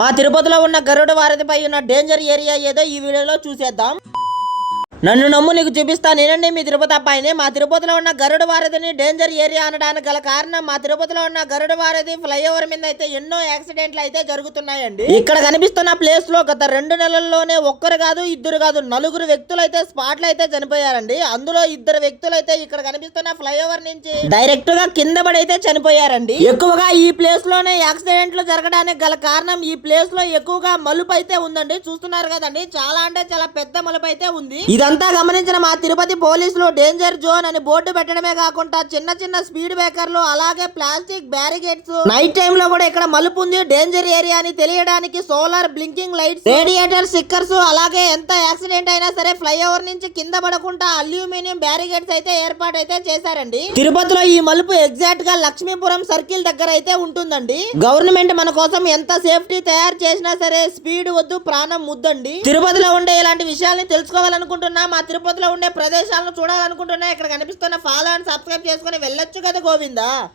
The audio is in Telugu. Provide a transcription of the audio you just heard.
మా తిరుపతిలో ఉన్న గరుడ వారధిపై ఉన్న డేంజర్ ఏరియా ఏదో ఈ వీడియోలో చూసేద్దాం. నన్ను నమ్ము నీకు చూపిస్తా, నేనండి మీ తిరుపతి అబ్బాయిని. మా తిరుపతిలో ఉన్న గరుడ వారధిని డేంజర్ ఏరియా అనడానికి గల కారణం, మా తిరుపతిలో ఉన్న గరుడ వారధి ఫ్లైఓవర్ మీద అయితే ఎన్నో యాక్సిడెంట్లు అయితే జరుగుతున్నాయండి. ఇక్కడ కనిపిస్తున్న ప్లేస్ లో గత 2 నెలల్లోనే ఒక్కరు కాదు, ఇద్దరు కాదు, 4 వ్యక్తులు అయితే స్పాట్లు అయితే చనిపోయారండి. అందులో 2 వ్యక్తులు అయితే ఇక్కడ కనిపిస్తున్న ఫ్లైఓవర్ నుంచి డైరెక్ట్ గా కింద పడి అయితే చనిపోయారండి. ఎక్కువగా ఈ ప్లేస్ లోనే యాక్సిడెంట్లు జరగడానికి గల కారణం, ఈ ప్లేస్ లో ఎక్కువగా మలుపు అయితే ఉందండి. చూస్తున్నారు కదండి, చాలా అంటే చాలా పెద్ద మలుపు అయితే ఉంది. ఇదంతా గమనించిన మా తిరుపతి పోలీసులు డేంజర్ జోన్ అని బోర్డు పెట్టడమే కాకుండా చిన్న చిన్న స్పీడ్ బ్రేకర్లు, అలాగే ప్లాస్టిక్ బ్యారికేడ్స్, నైట్ టైం లో కూడా ఇక్కడ మలుపు ఉంది డేంజర్ ఏరియా అని తెలియడానికి solar blinking lights, radiator stickers, అలాగే ఎంత యాక్సిడెంట్ అయినా సరే ఫ్లైఓవర్ నుంచి కింద పడకుండా అల్యూమినియం బ్యారికేడ్స్ అయితే ఏర్పాటు అయితే చేశారండి. తిరుపతిలో ఈ మలుపు ఎగ్జాక్ట్ గా లక్ష్మీపురం సర్కిల్ దగ్గర అయితే ఉంటుందండి. గవర్నమెంట్ మన కోసం ఎంత సేఫ్టీ తయారు చేసినా సరే స్పీడ్ వద్దు, ప్రాణం ముద్దండి. తిరుపతిలో ఉండే ఇలాంటి విషయాల్ని తెలుసుకోవాలనుకుంటున్నా, మా తిరుపతిలో ఉండే ప్రదేశాలను చూడాలనుకుంటున్నా, ఇక్కడ కనిపిస్తున్న ఫాలో అండ్ సబ్స్క్రైబ్ చేసుకుని వెళ్ళొచ్చు కదా గోవిందా.